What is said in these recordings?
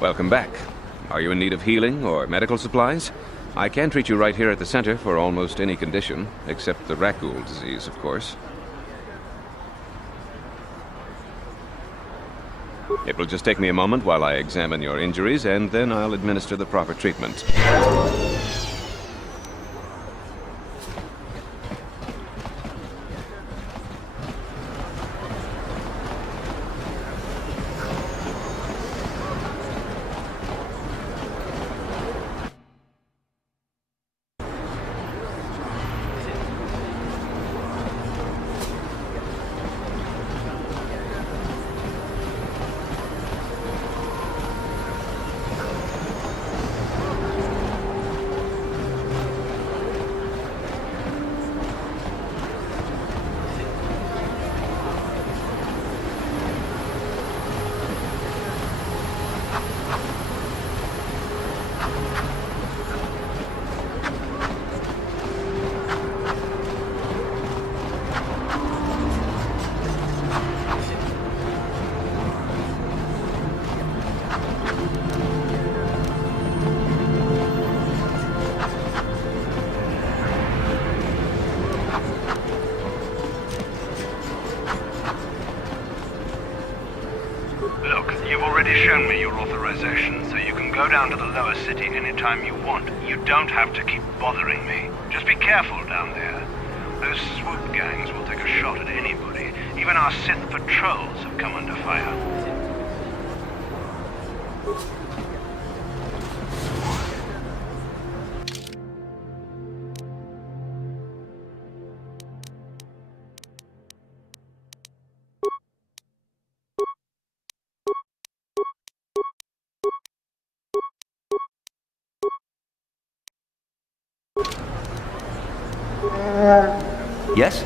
Welcome back. Are you in need of healing or medical supplies? I can treat you right here at the center for almost any condition, except the raccoon disease, of course. It will just take me a moment while I examine your injuries, and then I'll administer the proper treatment. Shown me your authorization, so you can go down to the lower city anytime you want. You don't have to keep bothering me. Just be careful down there. Those swoop gangs will take a shot at anybody. Even our Sith patrols have come under fire. Yes?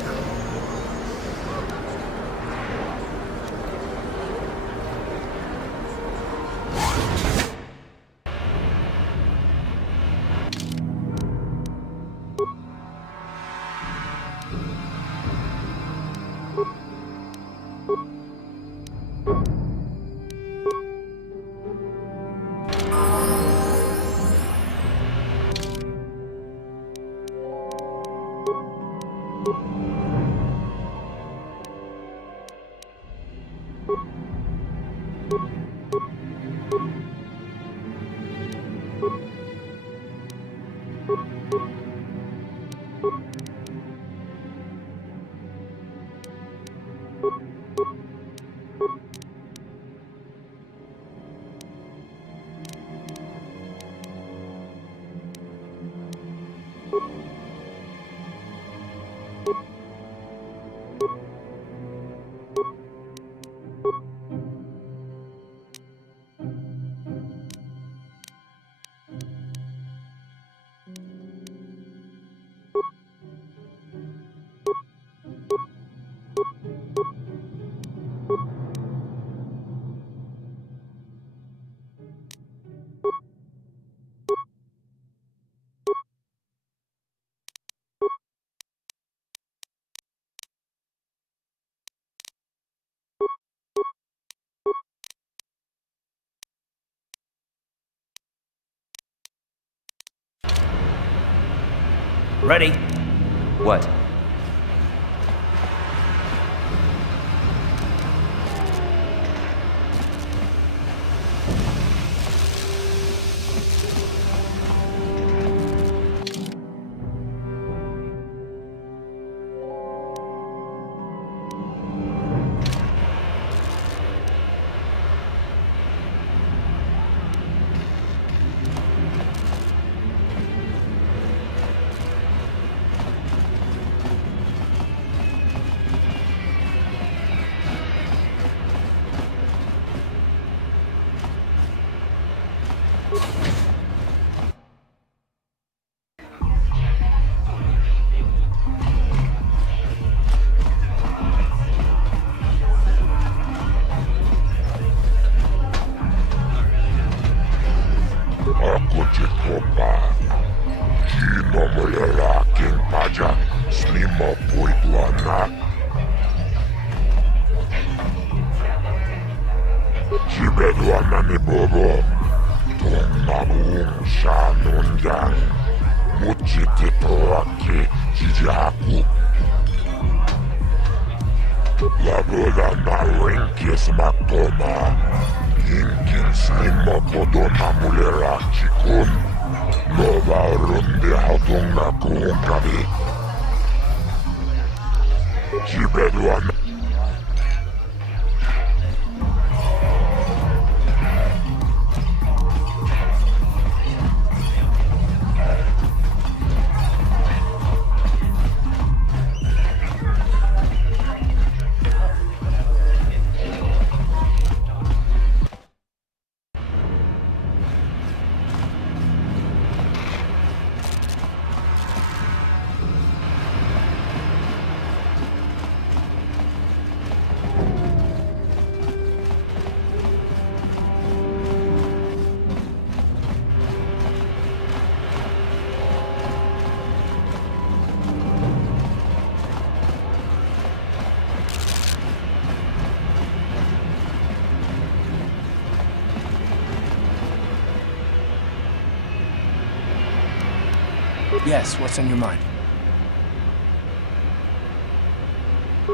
Ready? What? Ako ci kopa. Kino mo lalaking pajak. Slima puigla na. Sibedwa na ni Bobo. Tong mabuong siya nun yan. Muchitito aki jijaku. Laboda na rinkis maktoma. Yinkin slima podo na mulera chikun. Nova runde hatong na kuhong kami. Sibedwa na. Yes, what's on your mind?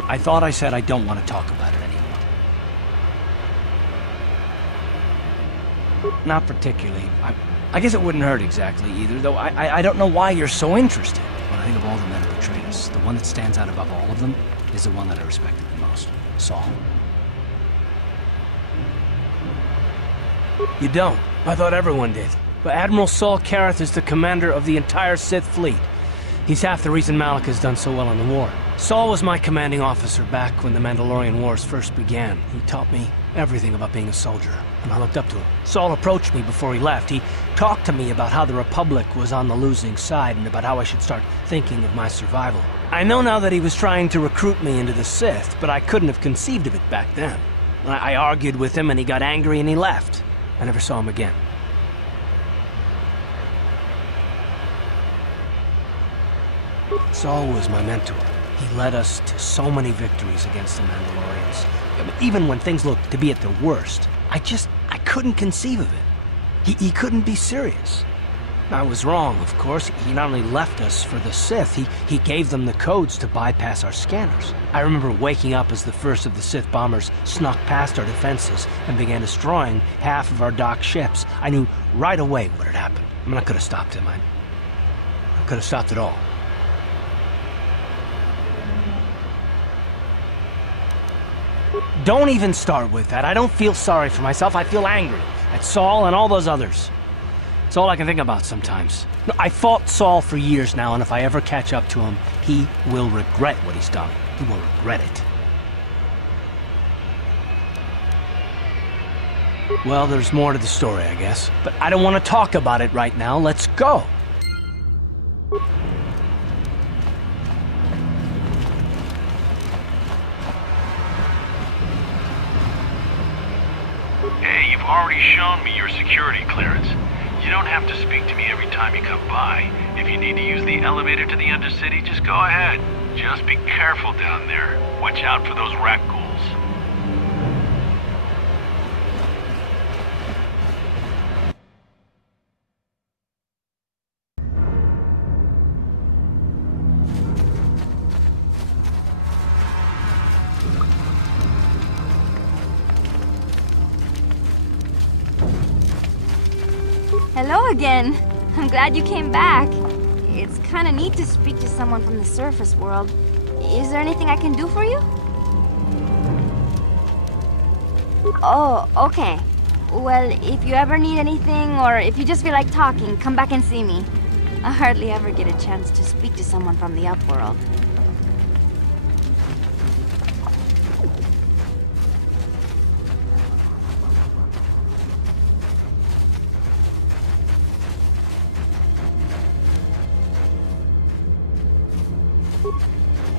I thought I said I don't want to talk about it anymore. Not particularly. I guess it wouldn't hurt exactly either, though I don't know why you're so interested. When I think of all the men who betrayed us, the one that stands out above all of them is the one that I respected the most. Saul. You don't. I thought everyone did. But Admiral Saul Karath is the commander of the entire Sith fleet. He's half the reason Malak has done so well in the war. Saul was my commanding officer back when the Mandalorian Wars first began. He taught me everything about being a soldier, and I looked up to him. Saul approached me before he left. He talked to me about how the Republic was on the losing side and about how I should start thinking of my survival. I know now that he was trying to recruit me into the Sith, but I couldn't have conceived of it back then. I argued with him and he got angry and he left. I never saw him again. Saul was my mentor. He led us to so many victories against the Mandalorians. I mean, even when things looked to be at their worst, I couldn't conceive of it. He couldn't be serious. I was wrong, of course. He not only left us for the Sith, he gave them the codes to bypass our scanners. I remember waking up as the first of the Sith bombers snuck past our defenses and began destroying half of our docked ships. I knew right away what had happened. I mean, I could have stopped him. I could have stopped it all. Don't even start with that. I don't feel sorry for myself. I feel angry at Saul and all those others. It's all I can think about sometimes. I fought Saul for years now, and if I ever catch up to him, he will regret what he's done. He will regret it. Well, there's more to the story, I guess. But I don't want to talk about it right now. Let's go. Hey, you've already shown me your security clearance. You don't have to speak to me every time you come by. If you need to use the elevator to the Undercity, just go ahead. Just be careful down there. Watch out for those rat ghouls. Hello again. I'm glad you came back. It's kind of neat to speak to someone from the surface world. Is there anything I can do for you? Oh, okay. Well, if you ever need anything, or if you just feel like talking, come back and see me. I hardly ever get a chance to speak to someone from the upworld.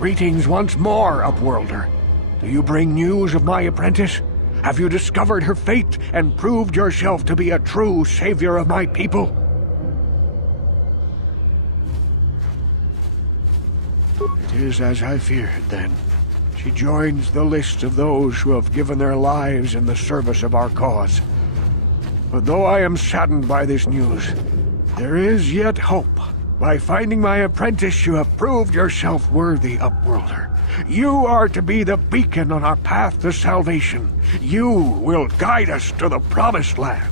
Greetings once more, Upworlder. Do you bring news of my apprentice? Have you discovered her fate and proved yourself to be a true savior of my people? It is as I feared, then. She joins the list of those who have given their lives in the service of our cause. But though I am saddened by this news, there is yet hope. By finding my apprentice, you have proved yourself worthy, Upworlder. You are to be the beacon on our path to salvation. You will guide us to the Promised Land.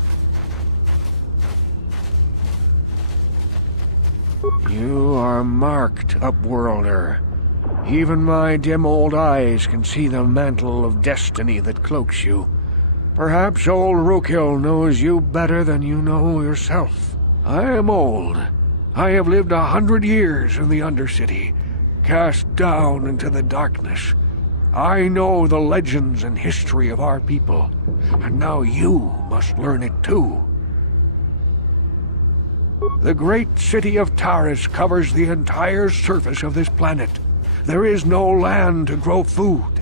You are marked, Upworlder. Even my dim old eyes can see the mantle of destiny that cloaks you. Perhaps old Rookhill knows you better than you know yourself. I am old. I have lived 100 years in the Undercity, cast down into the darkness. I know the legends and history of our people, and now you must learn it too. The great city of Taris covers the entire surface of this planet. There is no land to grow food.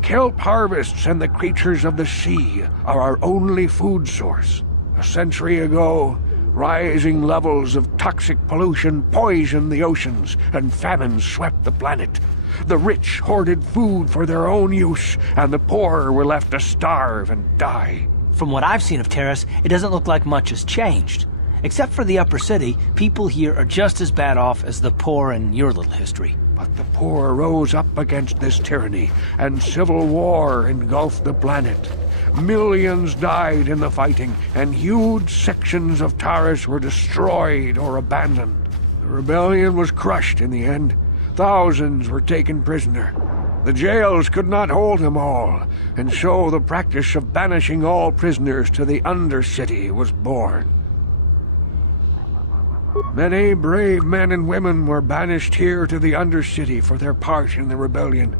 Kelp harvests and the creatures of the sea are our only food source. A century ago, rising levels of toxic pollution poisoned the oceans, and famine swept the planet. The rich hoarded food for their own use, and the poor were left to starve and die. From what I've seen of Terrace, it doesn't look like much has changed. Except for the upper city, people here are just as bad off as the poor in your little history. But the poor rose up against this tyranny, and civil war engulfed the planet. Millions died in the fighting, and huge sections of Taris were destroyed or abandoned. The rebellion was crushed in the end. Thousands were taken prisoner. The jails could not hold them all, and so the practice of banishing all prisoners to the Undercity was born. Many brave men and women were banished here to the Undercity for their part in the rebellion.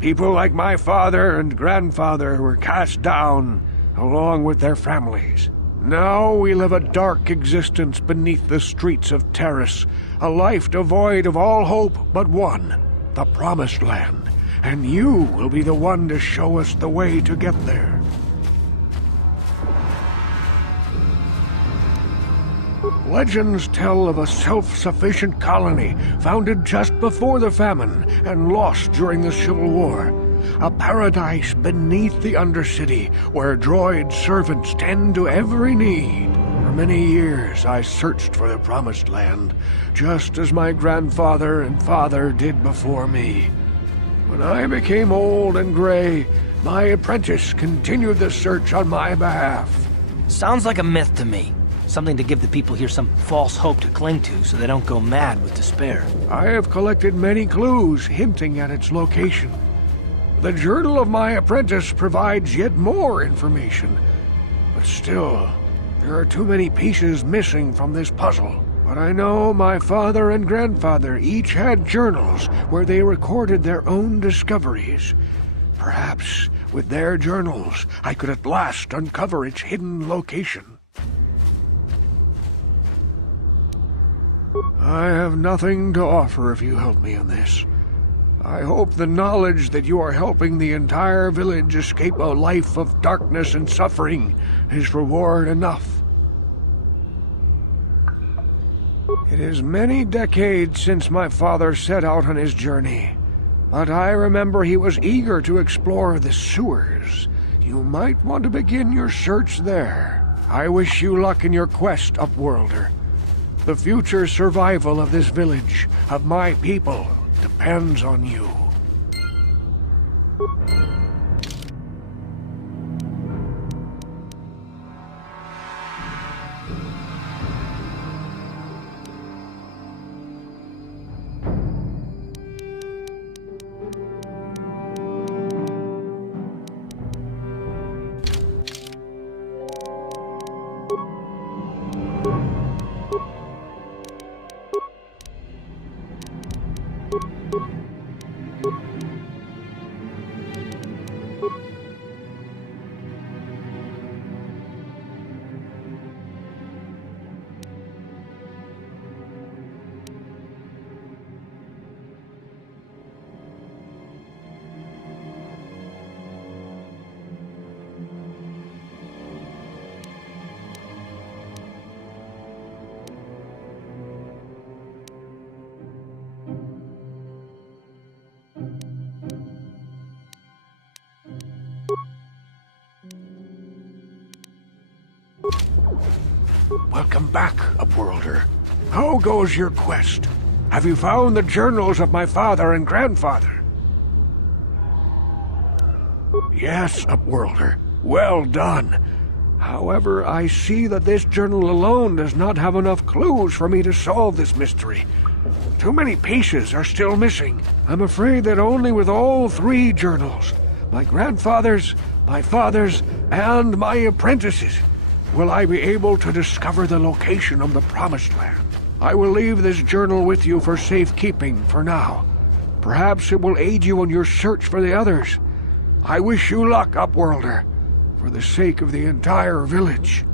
People like my father and grandfather were cast down, along with their families. Now we live a dark existence beneath the streets of Terrace, a life devoid of all hope but one, the Promised Land. And you will be the one to show us the way to get there. Legends tell of a self-sufficient colony founded just before the famine and lost during the Civil War. A paradise beneath the Undercity where droid servants tend to every need. For many years I searched for the Promised Land, just as my grandfather and father did before me. When I became old and gray, my apprentice continued the search on my behalf. Sounds like a myth to me. Something to give the people here some false hope to cling to so they don't go mad with despair. I have collected many clues hinting at its location. The journal of my apprentice provides yet more information. But still, there are too many pieces missing from this puzzle. But I know my father and grandfather each had journals where they recorded their own discoveries. Perhaps, with their journals, I could at last uncover its hidden location. I have nothing to offer if you help me in this. I hope the knowledge that you are helping the entire village escape a life of darkness and suffering is reward enough. It is many decades since my father set out on his journey, but I remember he was eager to explore the sewers. You might want to begin your search there. I wish you luck in your quest, Upworlder. The future survival of this village, of my people, depends on you. Welcome back, Upworlder. How goes your quest? Have you found the journals of my father and grandfather? Yes, Upworlder. Well done. However, I see that this journal alone does not have enough clues for me to solve this mystery. Too many pieces are still missing. I'm afraid that only with all 3 journals, my grandfather's, my father's, and my apprentice's, will I be able to discover the location of the Promised Land. I will leave this journal with you for safekeeping for now. Perhaps it will aid you in your search for the others. I wish you luck, Upworlder, for the sake of the entire village.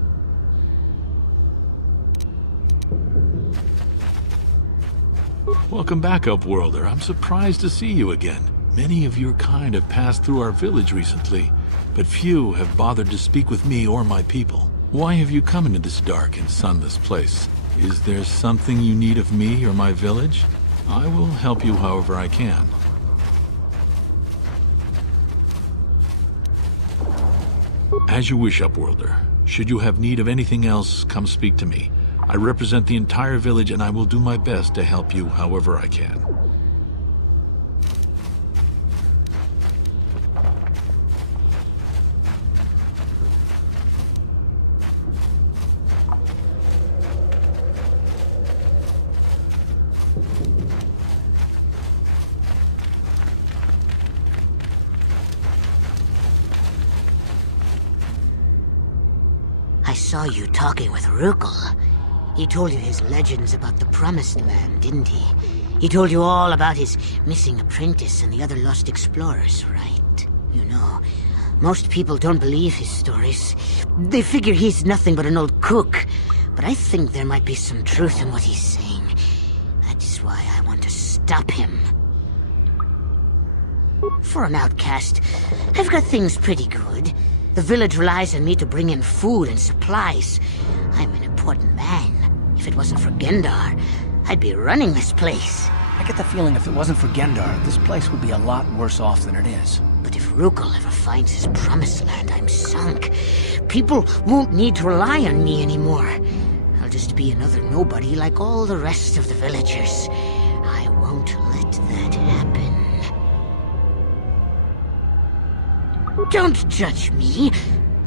Welcome back, Upworlder. I'm surprised to see you again. Many of your kind have passed through our village recently, but few have bothered to speak with me or my people. Why have you come into this dark and sunless place? Is there something you need of me or my village? I will help you however I can. As you wish, Upworlder. Should you have need of anything else, come speak to me. I represent the entire village and I will do my best to help you however I can. I saw you talking with Rukel. He told you his legends about the Promised Land, didn't he? He told you all about his missing apprentice and the other lost explorers, right? You know, most people don't believe his stories. They figure he's nothing but an old cook. But I think there might be some truth in what he's saying. That's why I want to stop him. For an outcast, I've got things pretty good. The village relies on me to bring in food and supplies. I'm an important man. If it wasn't for Gendar, I'd be running this place. I get the feeling if it wasn't for Gendar, this place would be a lot worse off than it is. But if Rukel ever finds his Promised Land, I'm sunk. People won't need to rely on me anymore. I'll just be another nobody like all the rest of the villagers. I won't let that happen. Don't judge me.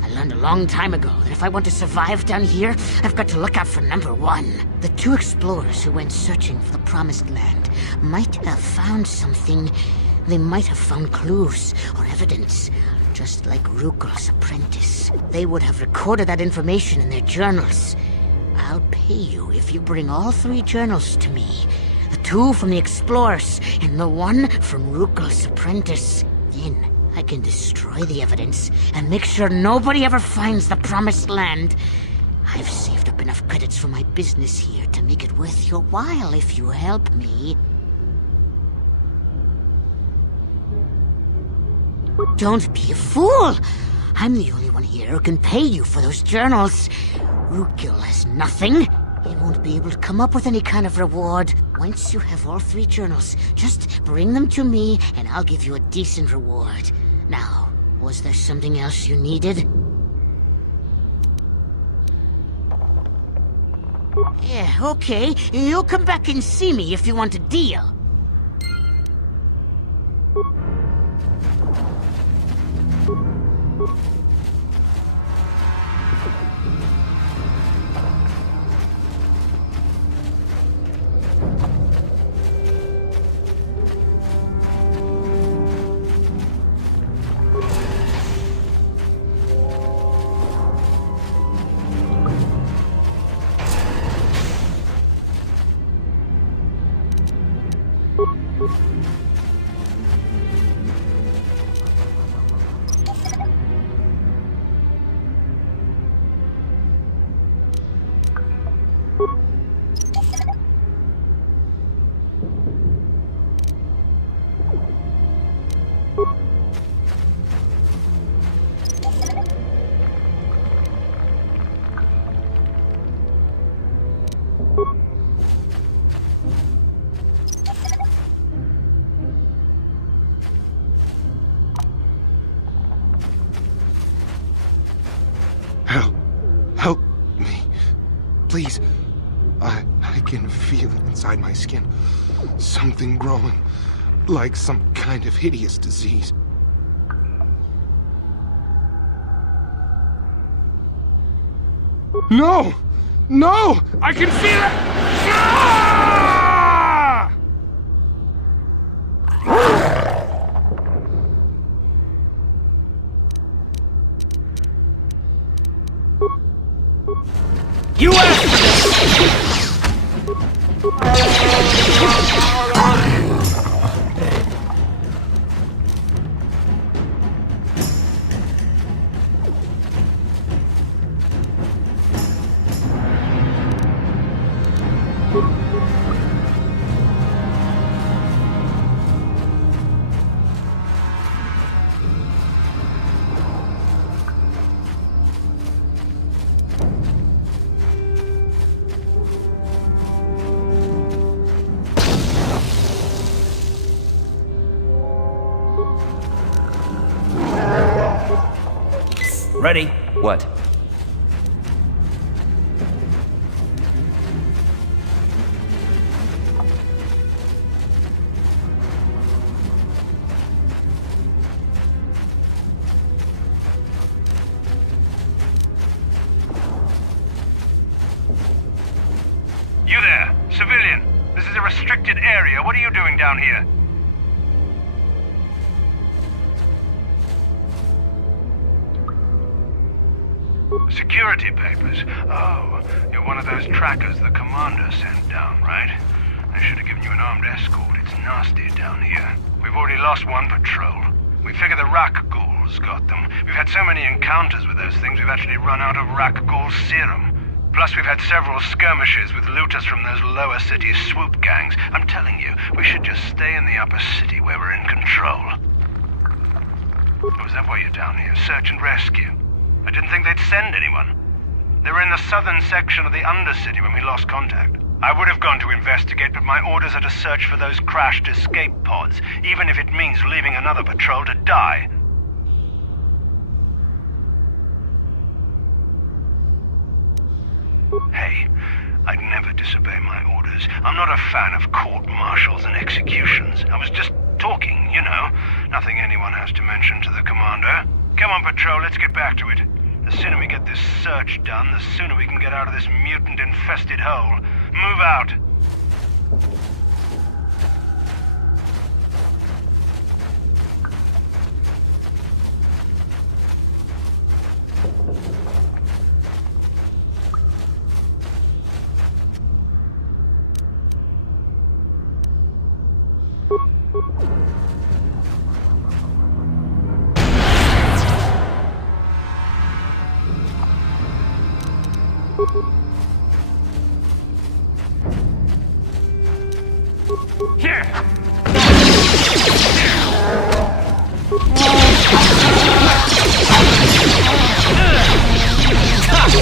I learned a long time ago that if I want to survive down here, I've got to look out for number 1. The 2 explorers who went searching for the Promised Land might have found something. They might have found clues or evidence, just like Rukel's apprentice. They would have recorded that information in their journals. I'll pay you if you bring all 3 journals to me. The 2 from the explorers and the 1 from Rukel's apprentice. Then I can destroy the evidence and make sure nobody ever finds the Promised Land. I've saved up enough credits for my business here to make it worth your while if you help me. Don't be a fool! I'm the only one here who can pay you for those journals. Rukel has nothing. He won't be able to come up with any kind of reward. Once you have all 3 journals, just bring them to me and I'll give you a decent reward. Now, was there something else you needed? Yeah, okay. You'll come back and see me if you want a deal. please. I can feel it inside my skin. Something growing. Like some kind of hideous disease. No! No! I can feel it! Ah! You asked for this! Ready? What? You there, civilian. This is a restricted area. What are you doing down here? Security papers. Oh, you're one of those trackers the commander sent down, right? They should have given you an armed escort. It's nasty down here. We've already lost one patrol. We figure the Rak ghouls got them. We've had so many encounters with those things, we've actually run out of Rak ghoul serum. Plus, we've had several skirmishes with looters from those lower city swoop gangs. I'm telling you, we should just stay in the upper city where we're in control. Oh, is that why you're down here? Search and rescue? I didn't think they'd send anyone. They were in the southern section of the Undercity when we lost contact. I would have gone to investigate, but my orders are to search for those crashed escape pods, even if it means leaving another patrol to die. Hey, I'd never disobey my orders. I'm not a fan of court-martials and executions. I was just talking, you know. Nothing anyone has to mention to the commander. Come on, patrol, let's get back to it. The sooner we get this search done, the sooner we can get out of this mutant-infested hole. Move out.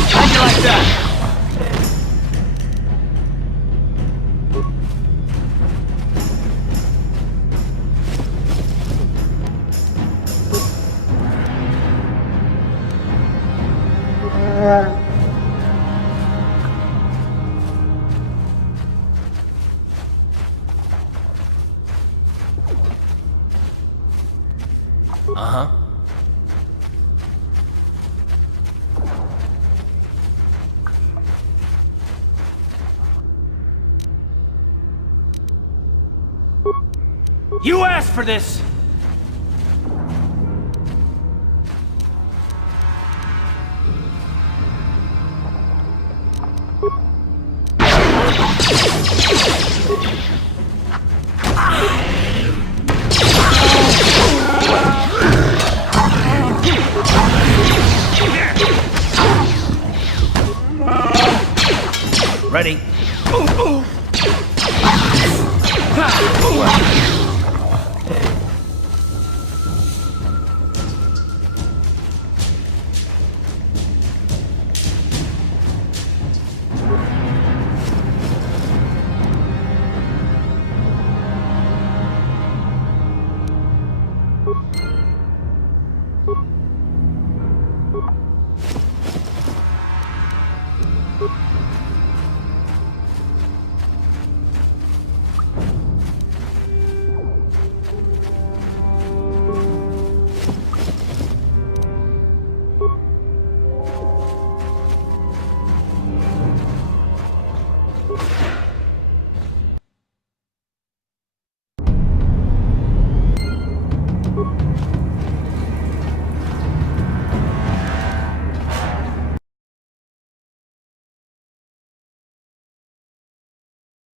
How'd you like that? Uh-huh. You asked for this! Ready?